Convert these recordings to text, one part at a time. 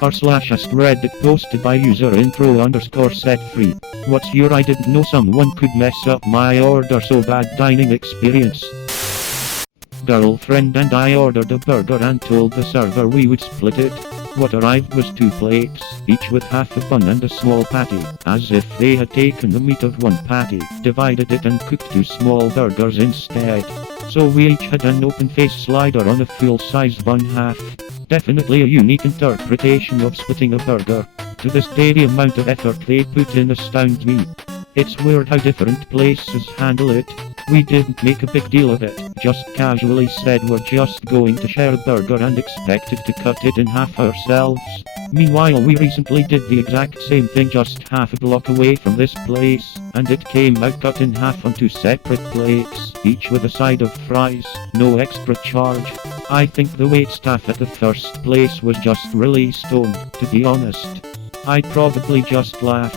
r/ask Reddit posted by user intro_set3. What's your I didn't know someone could mess up my order so bad dining experience. Girlfriend and I ordered a burger and told the server we would split it. What arrived was 2 plates, each with half a bun and a small patty, as if they had taken the meat of one patty, divided it and cooked 2 small burgers instead. So we each had an open-faced slider on a full-size bun half. Definitely a unique interpretation of splitting a burger. To this day the amount of effort they put in astounds me. It's weird how different places handle it. We didn't make a big deal of it, just casually said we're just going to share a burger and expected to cut it in half ourselves. Meanwhile we recently did the exact same thing just half a block away from this place, and it came out cut in half on 2 separate plates, each with a side of fries, no extra charge. I think the waitstaff at the first place was just really stoned, to be honest. I'd probably just laugh.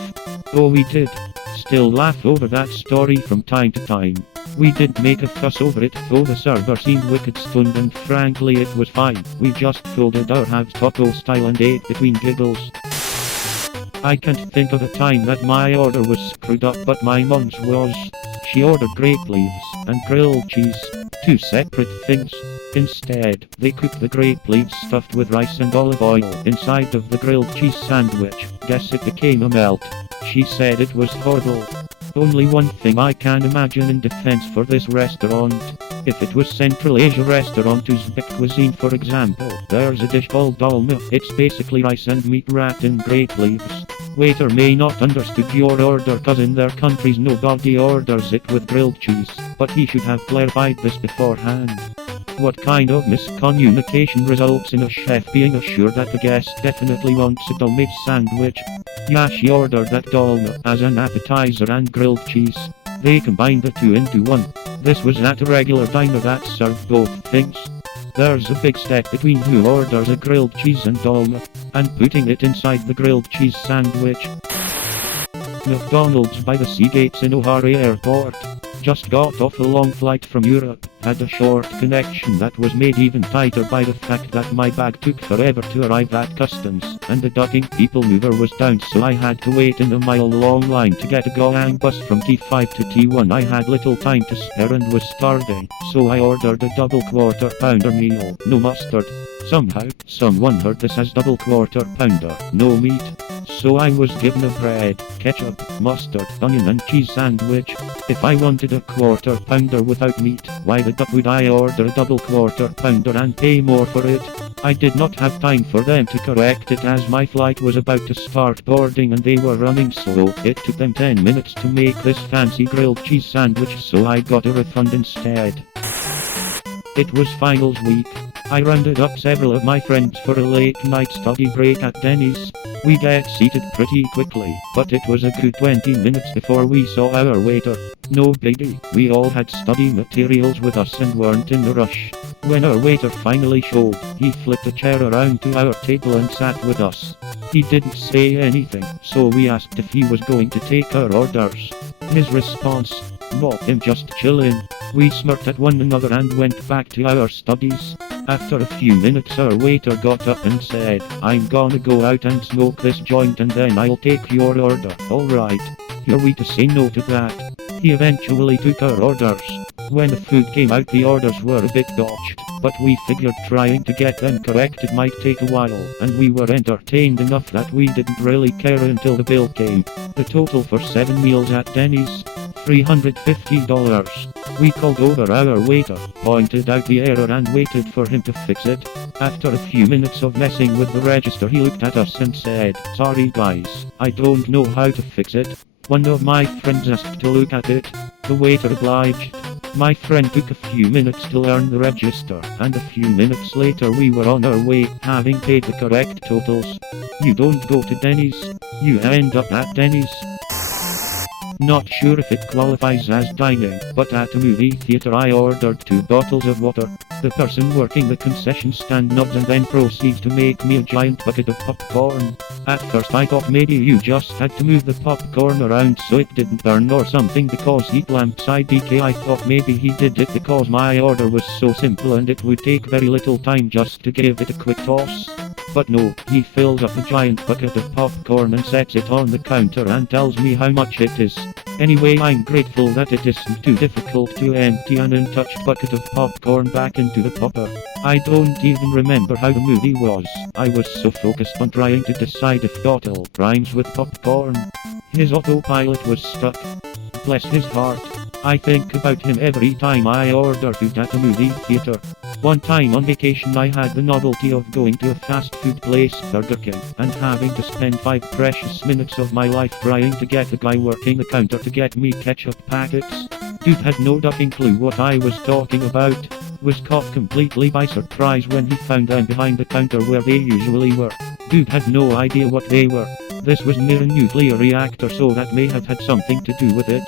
Oh, we did. Still laugh over that story from time to time. We didn't make a fuss over it though the server seemed wicked stunned and frankly it was fine. We just folded our halves taco style and ate between giggles. I can't think of a time that my order was screwed up but my mom's was. She ordered grape leaves and grilled cheese. 2 separate things. Instead, they cooked the grape leaves stuffed with rice and olive oil inside of the grilled cheese sandwich. Guess it became a melt. She said it was horrible. Only one thing I can imagine in defense for this restaurant. If it was Central Asia restaurant Uzbek cuisine for example, there's a dish called dolma. It's basically rice and meat wrapped in grape leaves. Waiter may not understood your order cause in their countries nobody orders it with grilled cheese, but he should have clarified this beforehand. What kind of miscommunication results in a chef being assured that the guest definitely wants a dolma sandwich? Yeah, she ordered that dolma as an appetizer and grilled cheese. They combined the 2 into 1. This was at a regular diner that served both things. There's a big step between who orders a grilled cheese and dolma, and putting it inside the grilled cheese sandwich. McDonald's by the Seagates in O'Hare Airport. Just got off a long flight from Europe, had a short connection that was made even tighter by the fact that my bag took forever to arrive at customs, and the ducking people mover was down so I had to wait in a mile-long line to get a going bus from T5 to T1. I had little time to spare and was starving, so I ordered a double quarter pounder meal, no mustard. Somehow, someone heard this as double quarter pounder, no meat. So I was given a bread, ketchup, mustard, onion and cheese sandwich. If I wanted a quarter pounder without meat, why the duck would I order a double quarter pounder and pay more for it? I did not have time for them to correct it as my flight was about to start boarding and they were running slow. It took them 10 minutes to make this fancy grilled cheese sandwich so I got a refund instead. It was finals week. I rounded up several of my friends for a late night study break at Denny's. We get seated pretty quickly, but it was a good 20 minutes before we saw our waiter. No biggie, we all had study materials with us and weren't in a rush. When our waiter finally showed, he flipped a chair around to our table and sat with us. He didn't say anything, so we asked if he was going to take our orders. His response, "No, I'm just chillin'." We smirked at one another and went back to our studies. After a few minutes our waiter got up and said, "I'm gonna go out and smoke this joint and then I'll take your order." Alright. Who are we to say no to that? He eventually took our orders. When the food came out the orders were a bit dodged, but we figured trying to get them corrected might take a while, and we were entertained enough that we didn't really care until the bill came. The total for 7 meals at Denny's, $350. We called over our waiter, pointed out the error and waited for him to fix it. After a few minutes of messing with the register he looked at us and said, "Sorry guys, I don't know how to fix it." One of my friends asked to look at it. The waiter obliged. My friend took a few minutes to learn the register, and a few minutes later we were on our way, having paid the correct totals. You don't go to Denny's, you end up at Denny's. Not sure if it qualifies as dining, but at a movie theater I ordered 2 bottles of water. The person working the concession stand nods and then proceeds to make me a giant bucket of popcorn. At first I thought maybe you just had to move the popcorn around so it didn't burn or something because heat lamps IDK. I thought maybe he did it because my order was so simple and it would take very little time just to give it a quick toss. But no, he fills up a giant bucket of popcorn and sets it on the counter and tells me how much it is. Anyway, I'm grateful that it isn't too difficult to empty an untouched bucket of popcorn back into the popper. I don't even remember how the movie was. I was so focused on trying to decide if bottle rhymes with popcorn. His autopilot was stuck. Bless his heart. I think about him every time I order food at a movie theater. One time on vacation I had the novelty of going to a fast food place, Burger King, and having to spend 5 precious minutes of my life trying to get the guy working the counter to get me ketchup packets. Dude had no ducking clue what I was talking about. Was caught completely by surprise when he found them behind the counter where they usually were. Dude had no idea what they were. This was near a nuclear reactor, so that may have had something to do with it.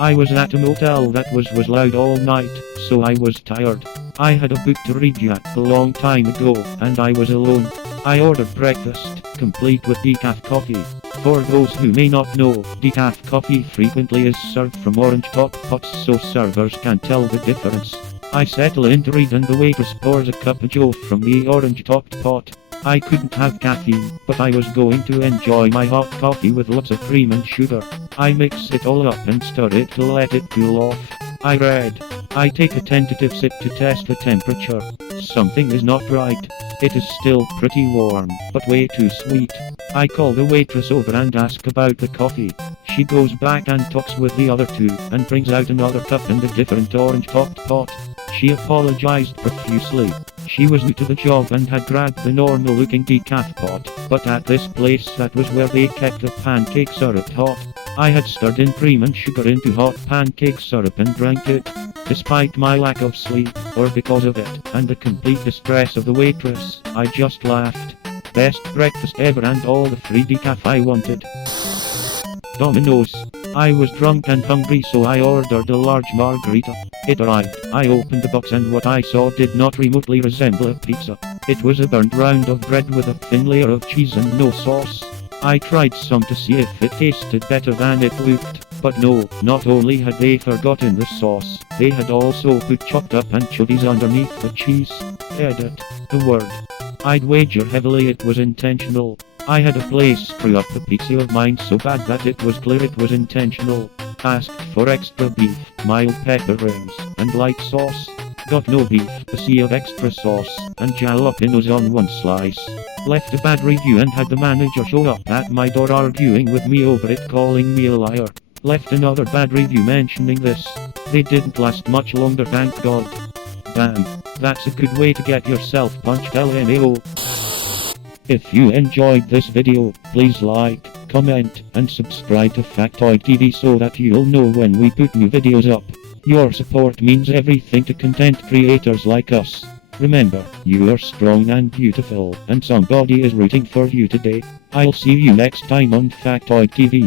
I was at a motel that was loud all night, so I was tired. I had a book to read yet a long time ago, and I was alone. I ordered breakfast, complete with decaf coffee. For those who may not know, decaf coffee frequently is served from orange top pots so servers can tell the difference. I settle in to read and the waitress pours a cup of joe from the orange topped pot. I couldn't have caffeine, but I was going to enjoy my hot coffee with lots of cream and sugar. I mix it all up and stir it to let it cool off. I read. I take a tentative sip to test the temperature. Something is not right. It is still pretty warm, but way too sweet. I call the waitress over and ask about the coffee. She goes back and talks with the other two, and brings out another cup and a different orange-topped pot. She apologized profusely. She was new to the job and had grabbed the normal-looking decaf pot, but at this place that was where they kept the pancake syrup hot. I had stirred in cream and sugar into hot pancake syrup and drank it. Despite my lack of sleep, or because of it, and the complete distress of the waitress, I just laughed. Best breakfast ever and all the free decaf I wanted. Domino's. I was drunk and hungry, so I ordered a large margarita. It arrived. I opened the box and what I saw did not remotely resemble a pizza. It was a burnt round of bread with a thin layer of cheese and no sauce. I tried some to see if it tasted better than it looked, but no, not only had they forgotten the sauce, they had also put chopped up anchovies underneath the cheese. Edit the word. I'd wager heavily it was intentional. I had a place screw up the pizza of mine so bad that it was clear it was intentional. Asked for extra beef, mild pepper rings, and light sauce. Got no beef, a sea of extra sauce, and jalapenos on one slice. Left a bad review and had the manager show up at my door arguing with me over it, calling me a liar. Left another bad review mentioning this. They didn't last much longer, thank God. Damn, that's a good way to get yourself punched, LMAO. If you enjoyed this video, please like, comment, and subscribe to Factoid TV so that you'll know when we put new videos up. Your support means everything to content creators like us. Remember, you are strong and beautiful, and somebody is rooting for you today. I'll see you next time on Factoid TV.